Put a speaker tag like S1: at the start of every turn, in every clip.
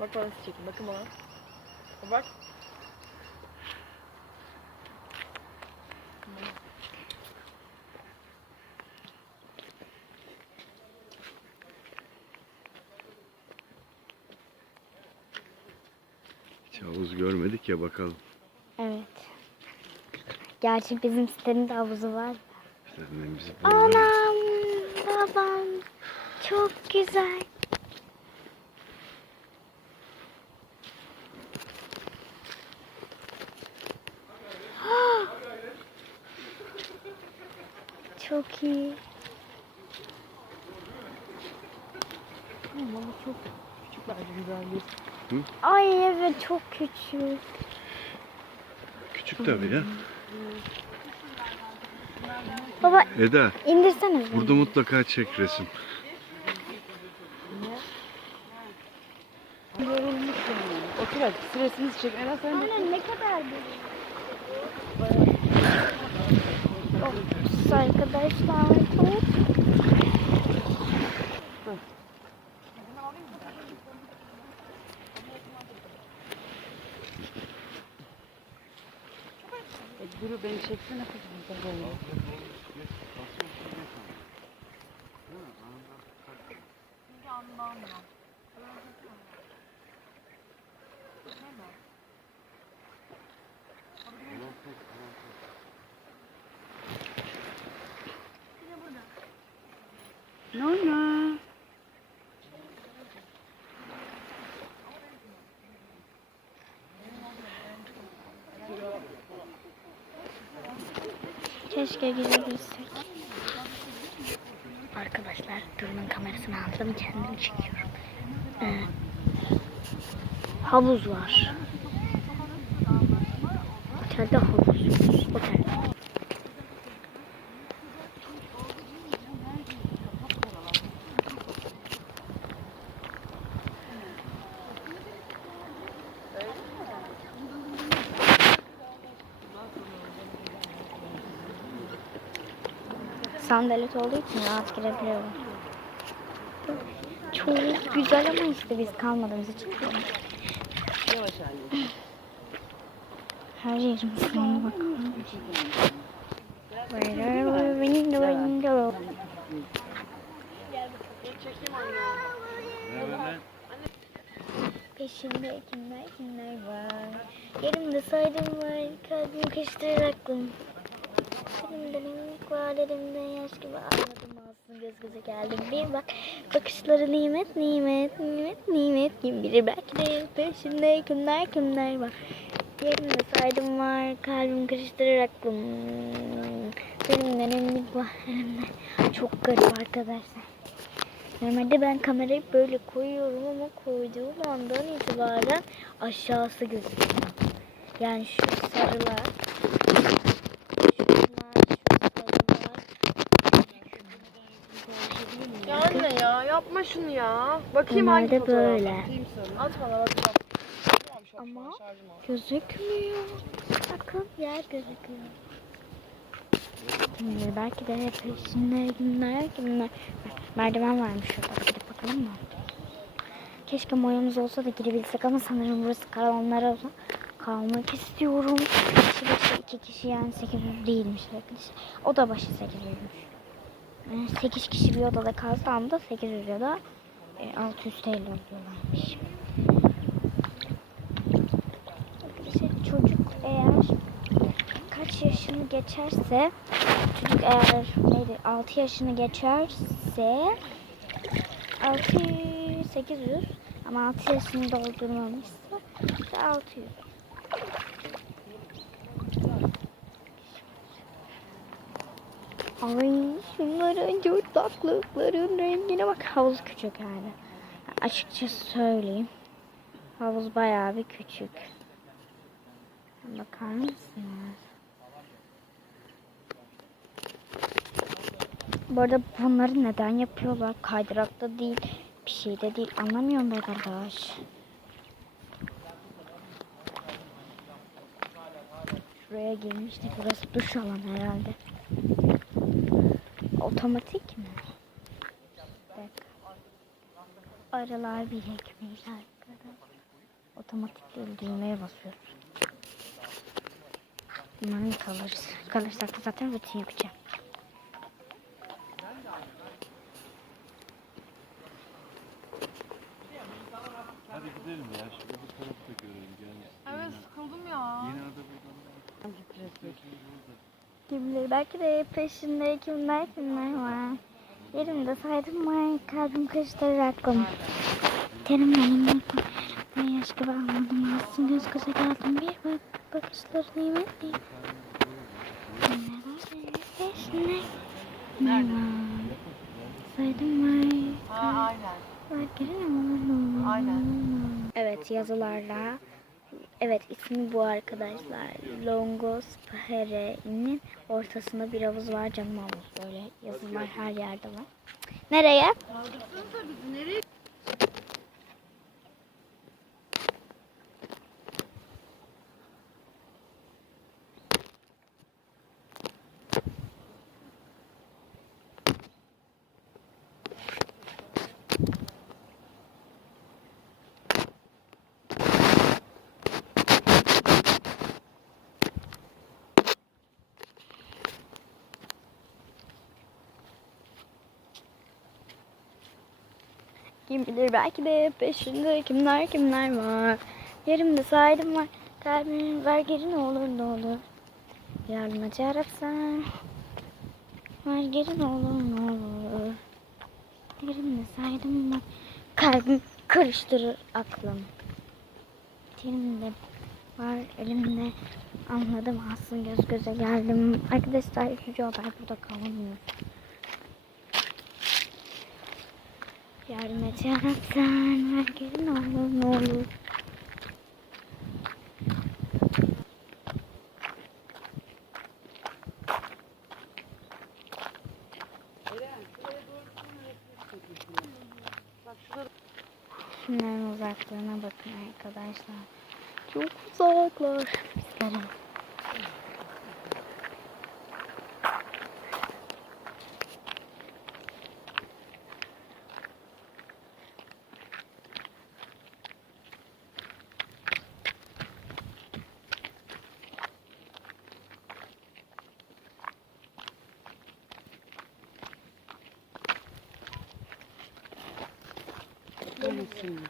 S1: Bak bana nasıl çekin. Bakın bana. Bak.
S2: Hiç havuz görmedik ya bakalım.
S3: Evet. Gerçi bizim sitenin de havuzu var. Anam, babam. Çok güzel. Çok iyi.
S1: Ama çok küçük bence güzel değil.
S3: Ay evet çok küçük.
S2: Küçük tabii ya.
S3: Baba
S2: Eda
S3: indirsene. beni.
S2: burada mutlaka çek resim.
S1: Yorulmuş yani. Otur hadi. Sırasını çek. Eren sen de.
S3: Anne ne kadar büyük. Of, arkadaşlar çok.
S1: E, Duru beni çeksene kızım. Nana.
S3: Keşke girebilsek. Arkadaşlar Duru'nun kamerasını aldım kendim çekiyorum. Ee, havuz var. Otelde havuz. Otel. Sandalet olduğu için rahat girebiliyorum. Çok güzel ama işte biz kalmadığımız için
S1: Yavaş anne.
S3: her yerim ısınıyor bakalım. Peşimde kimler kimler var. Yerimde saydım var. Kalbim kıştırır aklım. Elimde nemlik var. Elimde yaş gibi ağladım ağzını göz göze geldim. Bir bak bakışları nimet nimet nimet nimet kim bilir belki de peşimde kimler kimler var. Yerimde saydım var. Kalbim kıştırır aklım. Elimde nemlik var. Çok garip arkadaşlar. Normalde ben kamerayı böyle koyuyorum ama koyduğum andan itibaren aşağısı gözüküyor. Yani şu sarılar, şunlar, şu sarılar.
S1: Ya anne ya yapma şunu ya. Bakayım
S3: Bunlar
S1: hangi
S3: da
S1: fotoğraf.
S3: böyle.
S1: Atayım sana. At bana bakacağım. Tamam, şu an
S3: Ama-
S1: an şarjım.
S3: Gözükmüyor. Bakın yer gözüküyor. Şimdi belki de peşinde günler günler. Merdiven varmış şurada. Gidip bakalım mı? Keşke moyamız olsa da girebilsek ama sanırım burası karavanlar olsa kalmak istiyorum. Kişi başı iki kişi yani 800 değilmiş arkadaşlar. Oda başı 800'müş. Yani 8 kişi bir odada kalsam da 800 ya da e, 600 TL oluyorlarmış. Arkadaşlar çocuk eğer kaç yaşını geçerse çocuk eğer neydi 6 yaşını geçerse 6 800 ama 6 yaşını doldurmamışsa işte 600. Ay şunların cırtlaklıkların rengine bak havuz küçük yani. Açıkçası söyleyeyim. Havuz bayağı bir küçük. Bakar mısınız? Bu arada bunları neden yapıyorlar? Kaydırakta değil, bir şeyde değil. Anlamıyorum be kardeş. Şuraya girmiştik. Burası duş alan herhalde. Otomatik mi? Dakika. Arılar birikmiş arkadaşlar. Otomatik değil düğmeye basıyoruz. Umarım kalırız. Kalırsak da zaten rutin yapacağım.
S2: Hadi gidelim ya. Şurada bu tarafta görelim. Gel.
S1: Evet sıkıldım ya.
S2: Yine arada buradan.
S3: Belki de peşinde kimler kimler var. Yerimde saydım var kalbim karıştırır aklım. Terim benim yapma. Ben yaş gibi anladım aslında göz göze geldim bir bak bakışları. Kimler var peşinde ne var. Saydım var.
S1: Ha aynen.
S3: Aynen. Evet yazılarla. Evet ismi bu arkadaşlar. Longos Pahere'nin ortasında bir havuz var canım havuz. Böyle yazılar her yerde var. Nereye?
S1: Nereye?
S3: Kim bilir belki de peşinde kimler kimler var. Yerimde saydım var. Kalbimin ver geri ne olur ne olur. Yardımcı ararsan. Ver geri ne olur ne olur. Yerimde saydım var. Kalbim karıştırır aklım. Terimde var elimde. Anladım aslında göz göze geldim. Arkadaşlar üzücü haber burada kalamıyor. Yardım et yaratsan ver geri ne olur ne olur. Şunların uzaklığına bakın arkadaşlar. Çok uzaklar. Bizlere.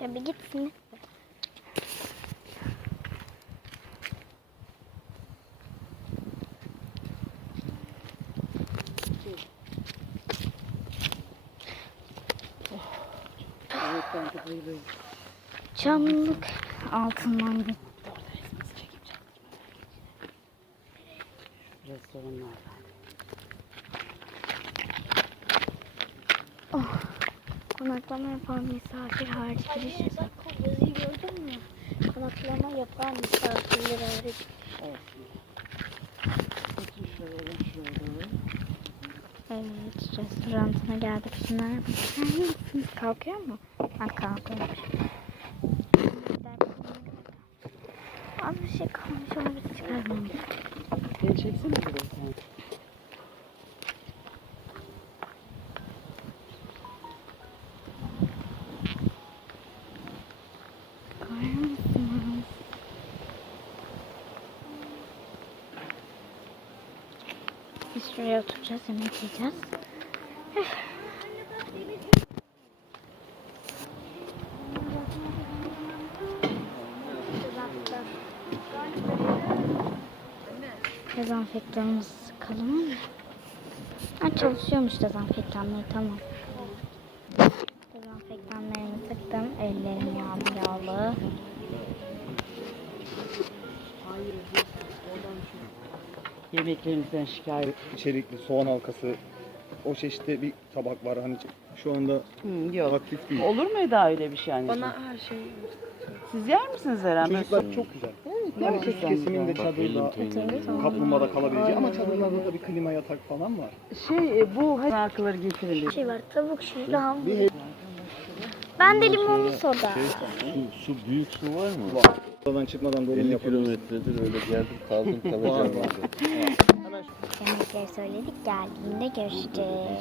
S3: Ya bir gitsin. Çamlık altından bir konaklama yapan misafir hariç giriş yasak. Yazıyı gördün mü? Konaklama yapan misafirler hariç. Evet, restorantına geldik. Mısınız? Kalkıyor mu? Ha kalkıyormuş. Az bir şey kalmış onu biz çıkarmamış.
S4: Beni çeksene biraz sen.
S3: Biz şuraya oturacağız, yemek yiyeceğiz. Dezenfektanımız sıkalım mı? Ha, çalışıyormuş dezenfektanları tamam. Dezenfektanlarımı sıktım. Ellerim yağlı yağlı.
S4: Yemeklerinizden şikayet.
S5: içerikli soğan halkası o çeşitte bir tabak var hani şu anda
S4: Hı, yok.
S5: aktif değil.
S4: Olur mu Eda öyle bir şey anneciğim?
S1: Bana her şey
S4: Siz yer misiniz Eren?
S5: Çocuklar çok güzel.
S4: Ne
S5: Hani
S4: güzel.
S5: kesiminde çadırda, kaplumbağada kalabileceği ama çadırlarda da bir klima yatak falan var.
S4: Şey e, bu markaları getirin dedi.
S3: şey var tavuk şırdan. Ben de limonlu soda.
S2: Su, su büyük su var mı?
S5: Oradan çıkmadan doğru
S2: 50
S5: yapabiliriz.
S2: kilometredir öyle geldim kaldım kalacağım
S3: yemekleri söyledik. Geldiğinde görüşeceğiz.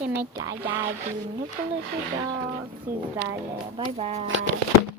S3: Yemekler geldiğinde buluşacağız sizlerle. Bay bay.